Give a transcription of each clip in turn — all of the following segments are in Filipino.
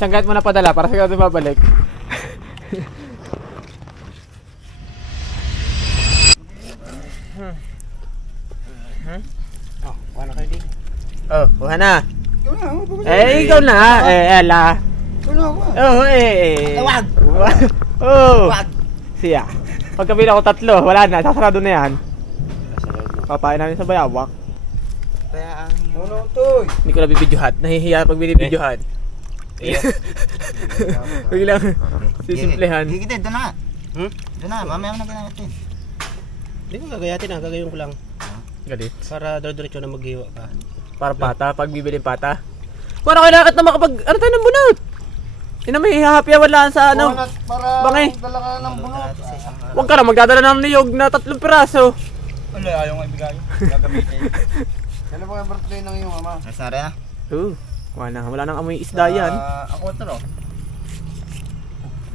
Isang kahit mo na padala para sigurado babalik. Oh, kuha na kayo din. Oh, kuha na. Ikaw na, Ikaw na. Ala. Wala ako. Oh, Wag! Oh. Wag! Siya. Pagkabila ko 3, wala na. Sasarado na yan. Papain namin sa bayawak. Kaya ang... Ano to? Hindi ko na bibidyohan. Nahihiya pag binibidyohan. Biglang sisimplehan. Gigit, doon na nga. Doon na, mamaya mo na ginagatin. Hindi ko gagayatin gagawin ko lang. Galit. Para diretso na maghiwa ka. Para pata, pag bibiling pata. Para kailangan na makapag... Ano tayo ng bunot? Hindi na may hihapyawan lang sa ano. Para Bangay. dala ka ng bunot. Huwag ka na magdadala ng niyog na 3 piraso. Wala, ayaw nga ibigay. Gagamitin. Kailan ba yung birthday ng iyong ama? Nasari na? Wala nang amoy isda yan. Ako ito no?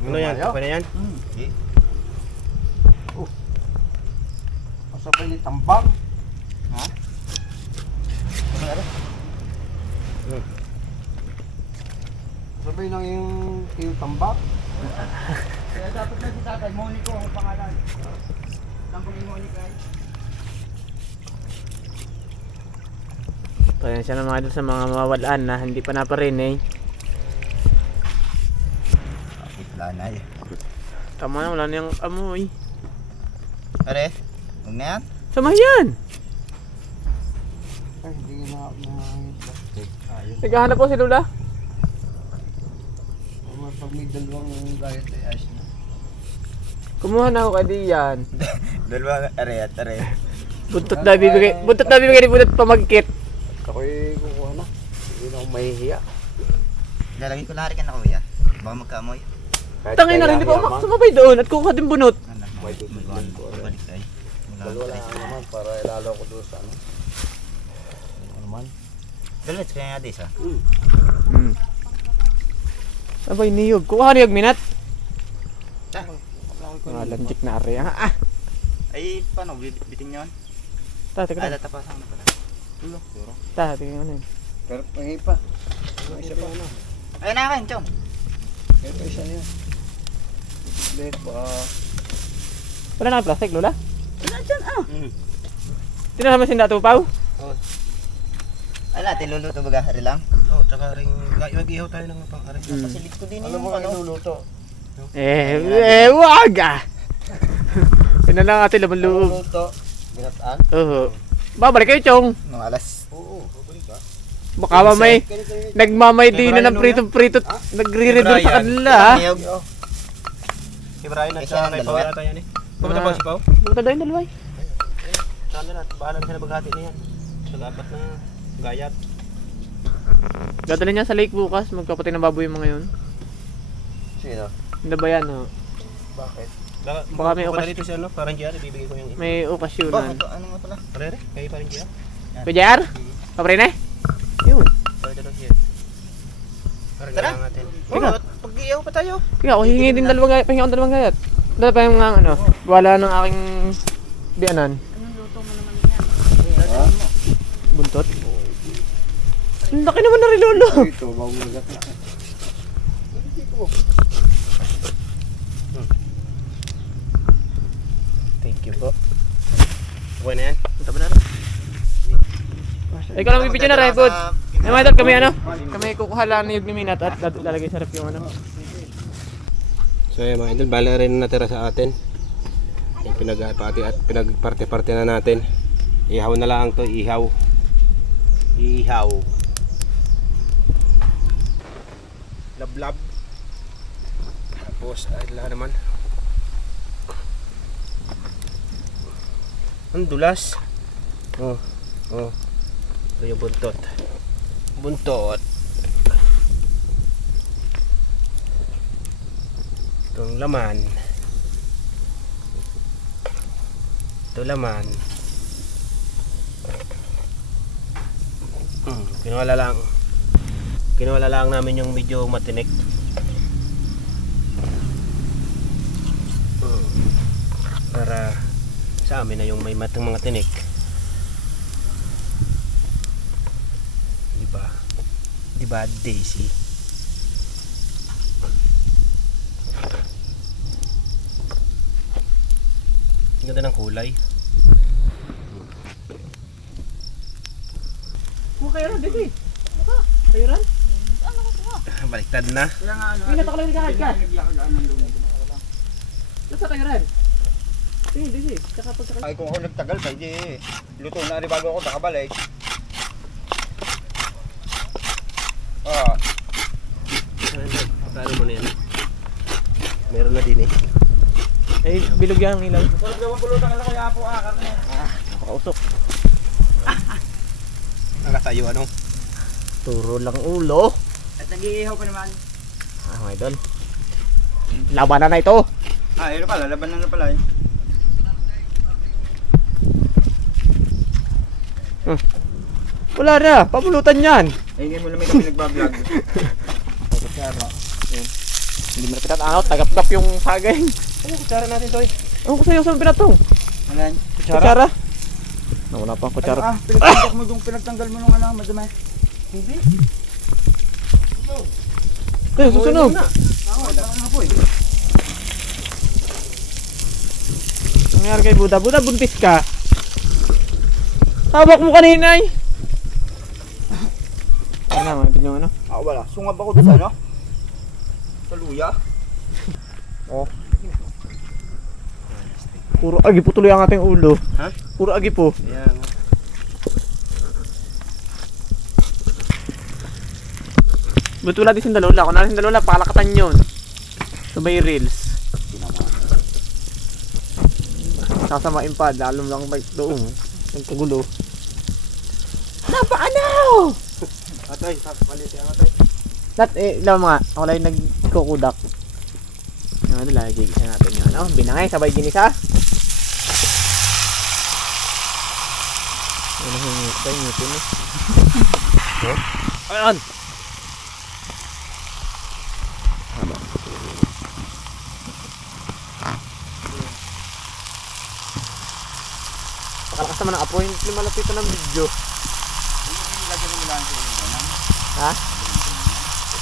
Ano yan? Pa na yan? Masapay ni tambang. Ha? Ano nga rin? Sabay lang yung tambak. Kaya dapat na si tatay, Monico ang pangalan. Tambang yung Monica. Kaya siya na mga sa mga mawawalaan na hindi pa naparinig. Wala na eh. Tama na, wala na yung amoy. Pare, huwag na yan? Sama yan! Ay, hindi na plastic. Ayun. Naghahanap po si Lula. Pag may dalawang gayat ay ayos na. Kumuha na ako kay Dian. Dalawang are. Buntot na bibigay ni buntot pamagkit. Ako'y kukuha na. Hindi na akong mahihiya. Lalagay ko na rin ka na kuya. Baka magkaamoy. Tangin na rin, hindi pa sumabay doon at kukuha din bunot. May tutulungan ko. Balik tayo. Wala naman para ilalo ko doon sa ano. Ano naman? Dalits kaya nga dis ha? Abay, niyog. Kukuha niyog, minat. Ta. Lanjik na ari. Ay, paano? Biting nyo? Teka Ay, lang. latapasan na pala. Tulo. Tingnan ano yun. Pero pahingi pa. Isa pa. Ay, na akin, Chong. Pero isa niya. Let ba? Wala na plastic, Lola? Wala dyan, Tinasama sinda tupaw? Ay, natin luluto baga. Hari lang. Oh, tsaka rin mag-ihaw tayo ng pang-ari. Pasilip ko din Ano yung mo iluluto? Wag ah! Yun na lang ate, laman loob. Iluluto. Binataan? Oo. Babalik kayo, Chong. Mga alas. Oo. Babalik ka. Baka mamay, nagmamay din na ng prito-prito, nagre-redor sa kanila ha. Niyog. Si Brian at Isa saka ng kay dalawa. Pao yata yan eh. Pumunta pa si Pao? Buta daw yung dalaway. Saan na lang, bahala na sila maghati na yan. Nag-apat na gayat. Dadala niya sa lake bukas, magkapatid ng baboy yung mga yun. Sino? Hindi ba yan, oh? Bakit? Baka may Pupunta okas- dito siya, no? Parang GR, ibibigay ko yung May Ba, okasyonan. ano nga pala? Pare, kay parang GR. Kujar? Kapre na eh? Yun. Pare, ito siya. Parang Tara. kailangan natin. Ika. Pag-iyaw pa tayo. Kaya ako hihingi din dalawang gayat, pahingi ako dalawang gayat. Dala pa yung mga ano, wala ng aking bianan. Buntot? Ang laki naman na rin, Lolo. Ito, magulat na. Thank you po. Okay na yan. Punta ba na rin? Ikaw lang bibidyo na, Raipod. Ay, mga idol, kami ano? Kami kukuha lang ni Minat at lalagay sa rep yung ano. So yun mga idol, bala rin natira sa atin. Yung pinagpati at pinagparte-parte na natin. Ihaw na lang to, ihaw. Ihaw. Lablab. Tapos, ay lang naman. Ang dulas. Oh, oh. Ito yung buntot. Buntot. Itong laman. Ito laman. Kinuwala lang namin yung medyo matinik. Para sa amin na yung may matang mga tinik. Diba? Diba, Daisy? Ang ganda ng kulay. Kuha kayo ron, dito eh. Kayo ron? Baliktad na. Kaya nga ano. Hindi na takalay ka. Naglakad ng lumi. Nasa kayo ron? Sige, dito eh. Tsaka pag Ay kung ako nagtagal pa, hindi. Luto na rin bago ako nakabalik. Ah, Paano mo na yan? Meron na din eh. Eh, bilog yan ang ilaw. tulog naman pulutan ka lang kaya po karne. Nakausok. Nakatayo ano? Turo lang ulo. At nag-iihaw pa naman. Ah, mga idol. Labanan na ito. Ah, yun pala, laban na pala eh. Wala na, pabulutan yan. Ay, hindi mo naman kami nagbablog. Hindi mo na pinatangaw, tagap-gap yung sagay. Ano kutsara natin to eh? Ano ko sa'yo sa pinatong? Alan? Kutsara? Nawala pa ang kutsara. Ah, pinagtanggal mo yung pinagtanggal mo nung ano, madumi. Hindi. Eh, susunog. Ako, wala na po eh. Nangyari kay Buda. Buda, buntis ka. Hawak mo kanina eh. Ano naman, ito yung ano? Ah, wala. Sungab ako doon sa ano? Sa luya. Oh. Puro agi po tuloy ang ating ulo. Ha? Puro agi po. Ayan. Buto wala din sandalola. Kung nala sandalola, pakalakatan yun. Sabay reels. Sasamain pa, lalong lang bike doon. Nagkagulo. Napakanaw! Atoy, malit yan atoy. Lat, ilaw mga, ako lang yung nagkukudak. Ano, lagi gisa natin yun. Ano, binangay, sabay ginisa. Ano yung ngipin, ngipin eh. Ayun! Haba. Pakalakas naman ang apoy, hindi malapitan ng video. Lagyan mo lang sa iyo. Ha?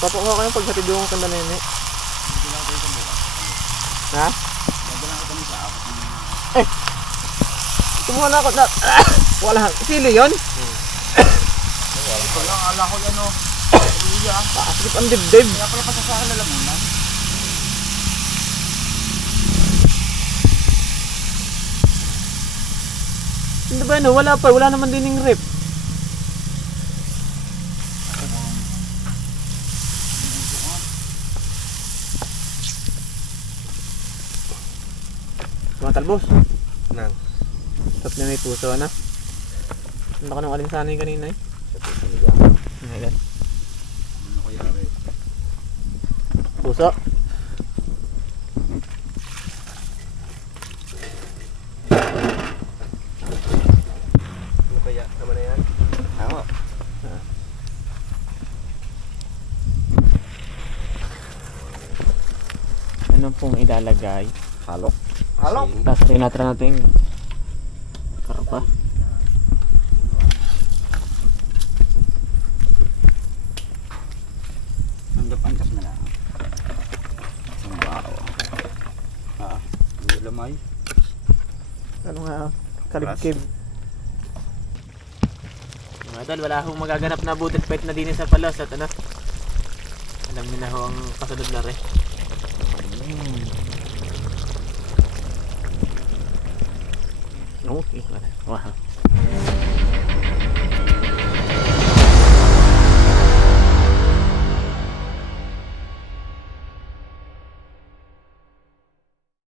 Papakuha kayo pag hatid yung kanda na yun eh. Ha? Eh! Kumuha na ako na... Wala. Silo yun? Wala, ala ko yan o. Luya. Paasip ang dibdib. Kaya pala pasasakan na lamunan. Hindi ba ano? Wala pa. Wala naman din yung rip. Tumatalbos. Nang. Stop na may puso na. Ano ka nang alinsanay kanina eh? Ayan. Ano ko yari? Puso. Ano kaya? Tama na yan? Tama. Ano pong ilalagay? Halok. Halok. Tapos tinatra natin yung karpa. Antas na lang. Wow. Ah, hindi lamay. Ano nga? Kalibkib. Mga idol, wala akong magaganap na budget fight na din sa palos at ano. Alam niyo na ho ang kasunod na rin. Okay, wow.